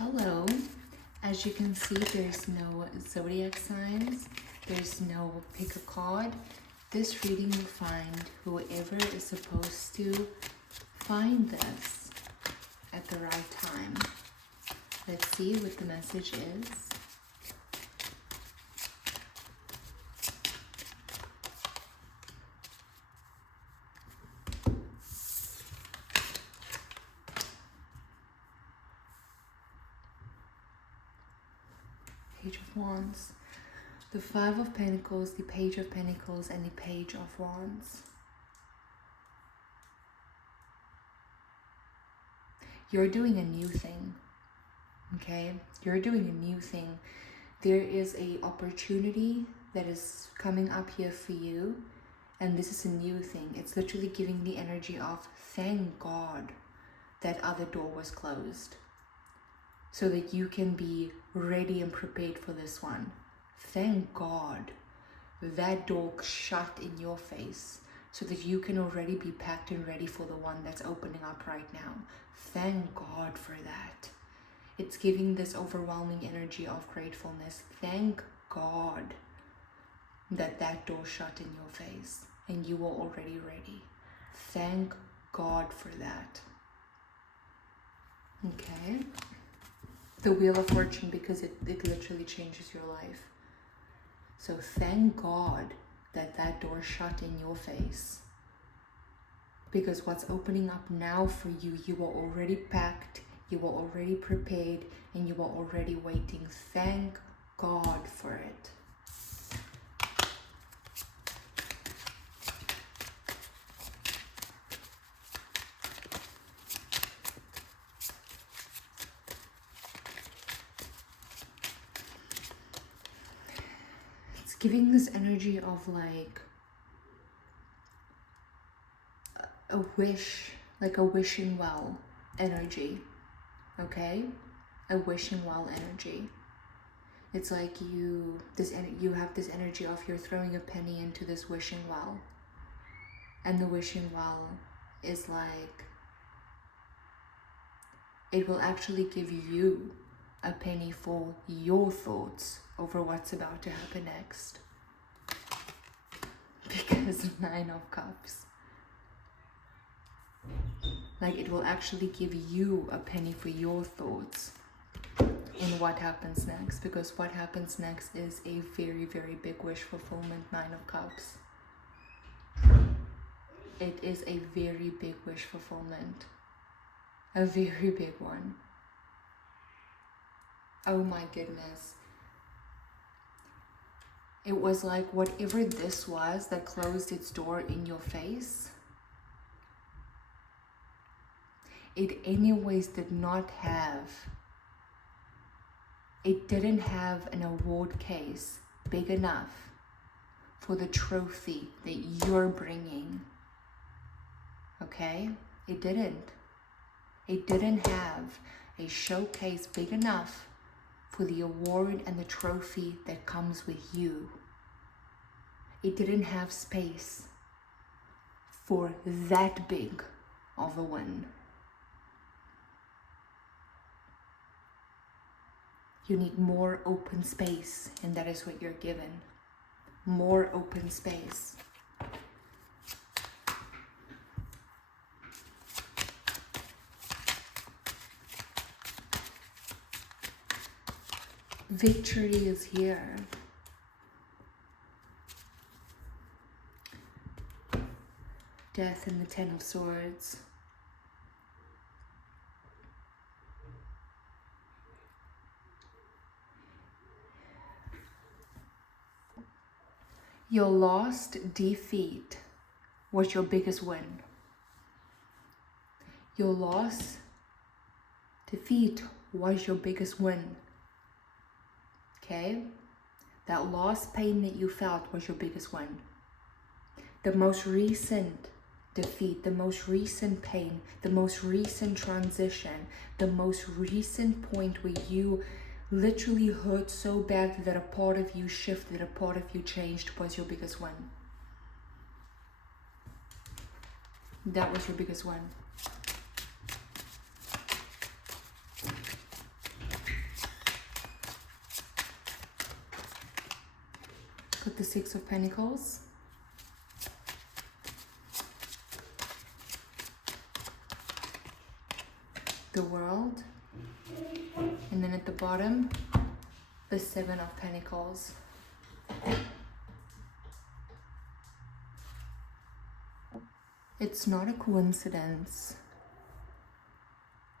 Hello. As you can see, there's no zodiac signs. There's no pick a card. This reading will find whoever is supposed to find this at the right time. Let's see what the message is. Page of Wands, the Five of Pentacles, the Page of Pentacles, and the Page of Wands. You're doing a new thing, okay? You're doing a new thing. There is a opportunity that is coming up here for you, and this is a new thing. It's literally giving the energy of, thank God that other door was closed, so that you can be ready and prepared for this one. Thank God that door shut in your face, so that you can already be packed and ready for the one that's opening up right now. Thank God for that. It's giving this overwhelming energy of gratefulness. Thank God that that door shut in your face and you were already ready. Thank God for that. Okay. The Wheel of Fortune, because it literally changes your life. So thank God that that door shut in your face. Because what's opening up now for you, you are already packed, you are already prepared, and you are already waiting. Thank God for it. Giving this energy of like a wish, like a wishing well energy, okay? A wishing well energy. It's like you have this energy of you're throwing a penny into this wishing well, and the wishing well is like, it will actually give you a penny for your thoughts over what's about to happen next. Because Nine of Cups. Like, it will actually give you a penny for your thoughts in what happens next. Because what happens next is a very, very big wish fulfillment, Nine of Cups. It is a very big wish fulfillment. A very big one. Oh my goodness. It was like whatever this was that closed its door in your face, it anyways didn't have an award case big enough for the trophy that you're bringing. Okay? It didn't. It didn't have a showcase big enough for the award and the trophy that comes with you. It didn't have space for that big of a win. You need more open space, and that is what you're given. More open space. Victory is here. Death and the Ten of Swords. Your last defeat was your biggest win. Your last defeat was your biggest win. Okay? That last pain that you felt was your biggest win. The most recent defeat, the most recent pain, the most recent transition, the most recent point where you literally hurt so bad that a part of you shifted, a part of you changed, was your biggest win. That was your biggest win. the Six of Pentacles. The World. And then at the bottom, the Seven of Pentacles. It's not a coincidence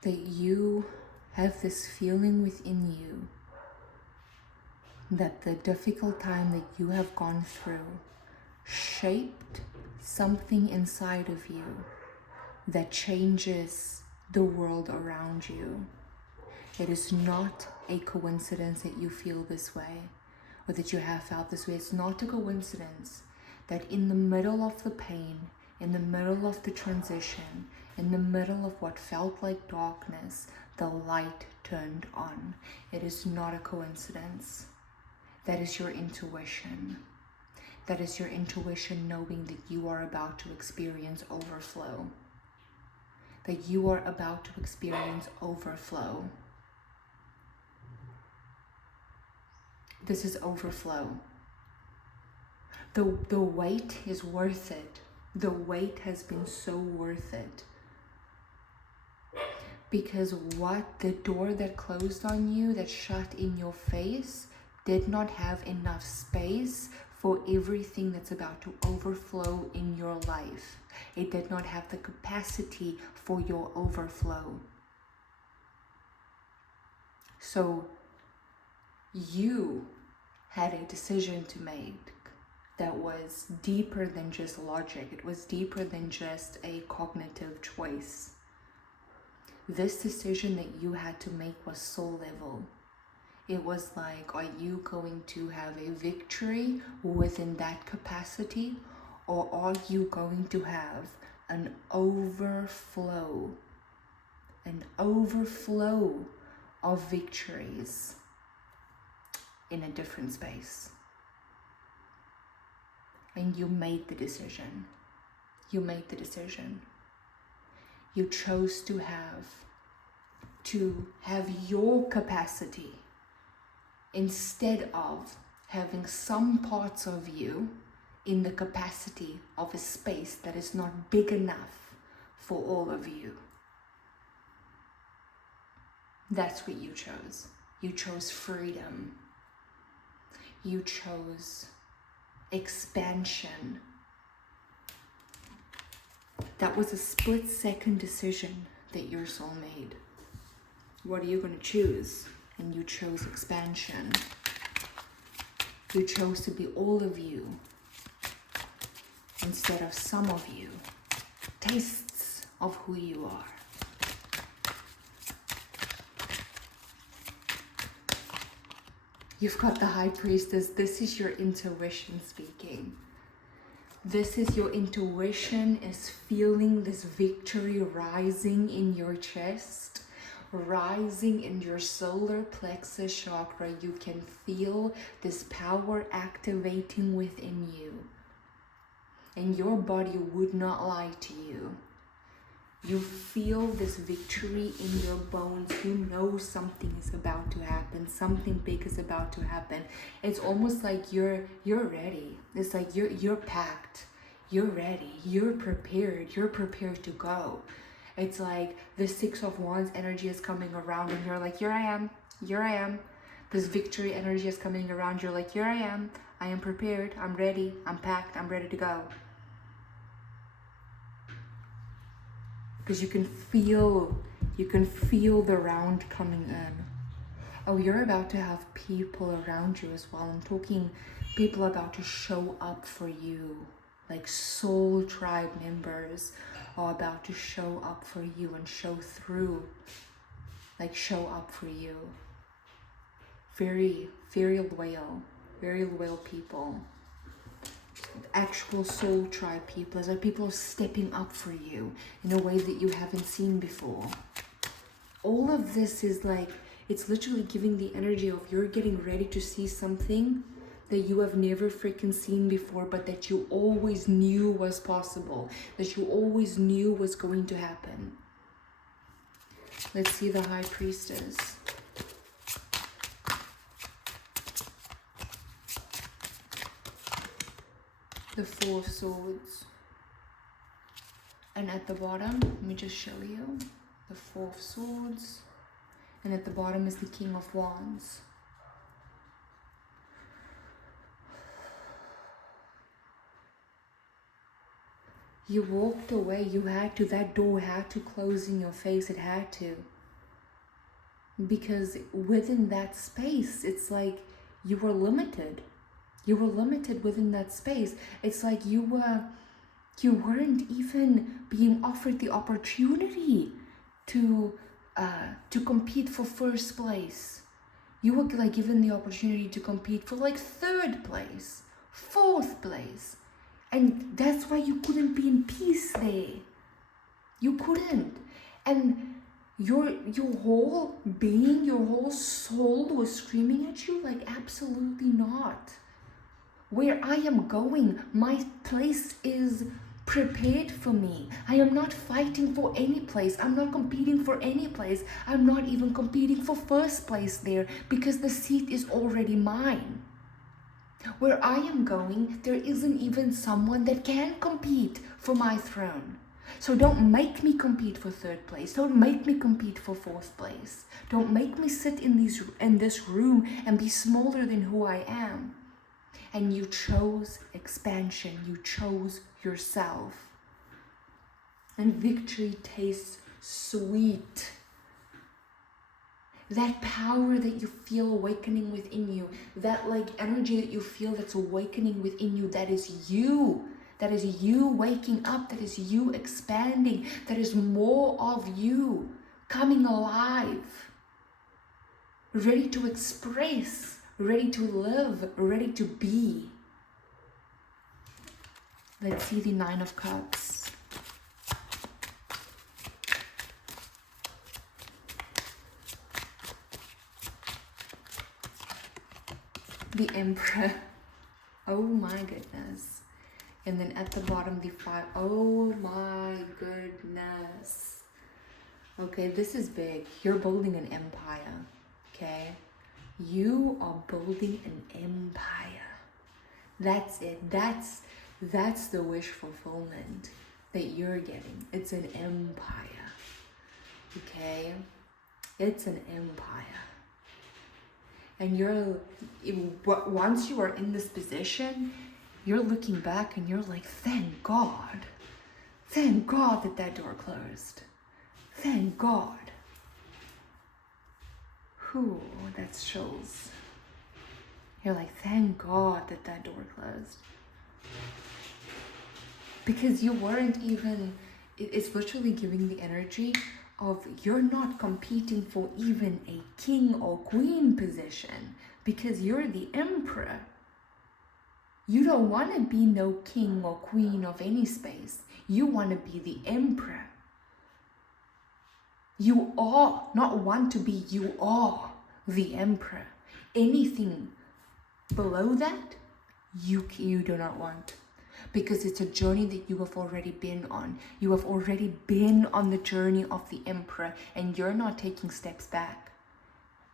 that you have this feeling within you that the difficult time that you have gone through shaped something inside of you that changes the world around you. It is not a coincidence that you feel this way or that you have felt this way. It's not a coincidence that in the middle of the pain, in the middle of the transition, in the middle of what felt like darkness, the light turned on. It is not a coincidence. That is your intuition. That is your intuition knowing that you are about to experience overflow. That you are about to experience overflow. This is overflow. The wait is worth it. The wait has been so worth it. Because what the door that closed on you, that shut in your face, did not have enough space for everything that's about to overflow in your life. It did not have the capacity for your overflow. So you had a decision to make that was deeper than just logic. It was deeper than just a cognitive choice. This decision that you had to make was soul level. It was like, are you going to have a victory within that capacity, or are you going to have an overflow of victories in a different space? And you made the decision. You made the decision. You chose to have your capacity instead of having some parts of you in the capacity of a space that is not big enough for all of you. That's what you chose. You chose freedom. You chose expansion. That was a split-second decision that your soul made. What are you going to choose? And you chose expansion. You chose to be all of you instead of some of you. Tastes of who you are. You've got the High Priestess. This is your intuition speaking. This is your intuition is feeling this victory rising in your chest, rising in your solar plexus chakra. You can feel this power activating within you. And your body would not lie to you. You feel this victory in your bones. You know something is about to happen. Something big is about to happen. It's almost like you're ready. It's like you're packed. You're ready. You're prepared. You're prepared to go. It's like the Six of Wands energy is coming around and you're like, here I am. Here I am. This victory energy is coming around. You're like, here I am. I am prepared. I'm ready. I'm packed. I'm ready to go. Because you can feel the round coming in. Oh, you're about to have people around you as well. I'm talking people about to show up for you. Like soul tribe members are about to show up for you and show through. Like show up for you. Very, very loyal people. Actual soul tribe people. It's like people are stepping up for you in a way that you haven't seen before. All of this is like, it's literally giving the energy of you're getting ready to see something that you have never freaking seen before, but that you always knew was possible, that you always knew was going to happen. Let's see the High Priestess. the Four of Swords. And at the bottom, let me just show you, the Four of Swords. And at the bottom is the King of Wands. You walked away, you had to, that door had to close in your face, it had to. Because within that space, it's like you were limited. You were limited within that space. It's like you weren't even being offered the opportunity to compete for first place. You were like given the opportunity to compete for like third place, fourth place. And that's why you couldn't be in peace there. You couldn't. And your whole being, your whole soul was screaming at you like, absolutely not. Where I am going, my place is prepared for me. I am not fighting for any place. I'm not competing for any place. I'm not even competing for first place there because the seat is already mine. Where I am going, there isn't even someone that can compete for my throne. So don't make me compete for third place. Don't make me compete for fourth place. Don't make me sit in this room and be smaller than who I am. And you chose expansion. You chose yourself. And victory tastes sweet. That power that you feel awakening within you, that like energy that you feel that's awakening within you, that is you. That is you waking up, that is you expanding, that is more of you coming alive, ready to express, ready to live, ready to be. Let's see the Nine of Cups. The Emperor. Oh my goodness. And then at the bottom, the Five. Oh my goodness. Okay, this is big. You're building an empire. Okay? You are building an empire. That's it. That's the wish fulfillment that you're getting. It's an empire. Okay? It's an empire. And once you are in this position, you're looking back and you're like, thank God that door closed. Thank God. Whew, that shows. You're like, thank God that door closed. Because you weren't even, it's literally giving the energy of you're not competing for even a king or queen position because you're the emperor. You don't want to be no king or queen of any space. You want to be the emperor. You are, not want to be, you are the emperor. Anything below that, you do not want. Because it's a journey that you have already been on. You have already been on the journey of the emperor and you're not taking steps back.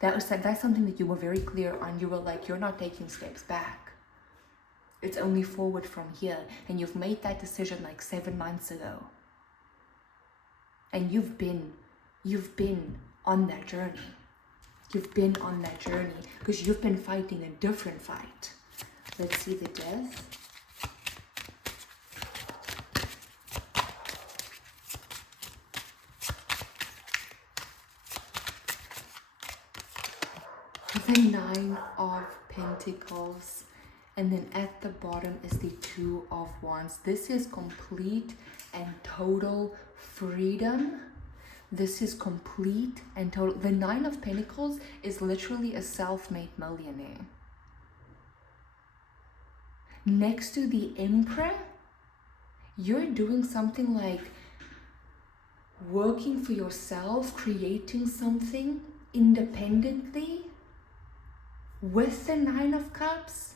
That's something that you were very clear on. You were like, you're not taking steps back. It's only forward from here. And you've made that decision like 7 months ago. And you've been on that journey. You've been on that journey because you've been fighting a different fight. Let's see the Death. The Nine of Pentacles, and then at the bottom is the Two of Wands. This is complete and total freedom. This is complete and total. The Nine of Pentacles is literally a self-made millionaire. Next to the Emperor, you're doing something like working for yourself, creating something independently. With the Nine of Cups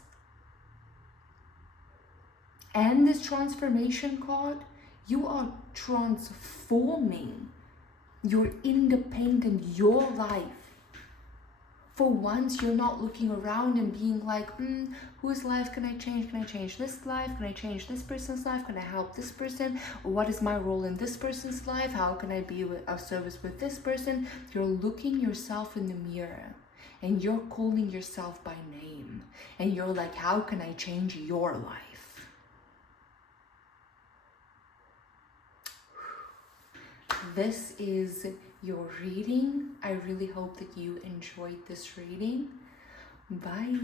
and this transformation card, you are transforming your independent, your life For once, you're not looking around and being like, whose life can I change? Can I change this life? Can I change this person's life? Can I help this person? What is my role in this person's life? How can I be of service with this person? You're looking yourself in the mirror and you're calling yourself by name. And you're like, how can I change your life? This is your reading. I really hope that you enjoyed this reading. Bye.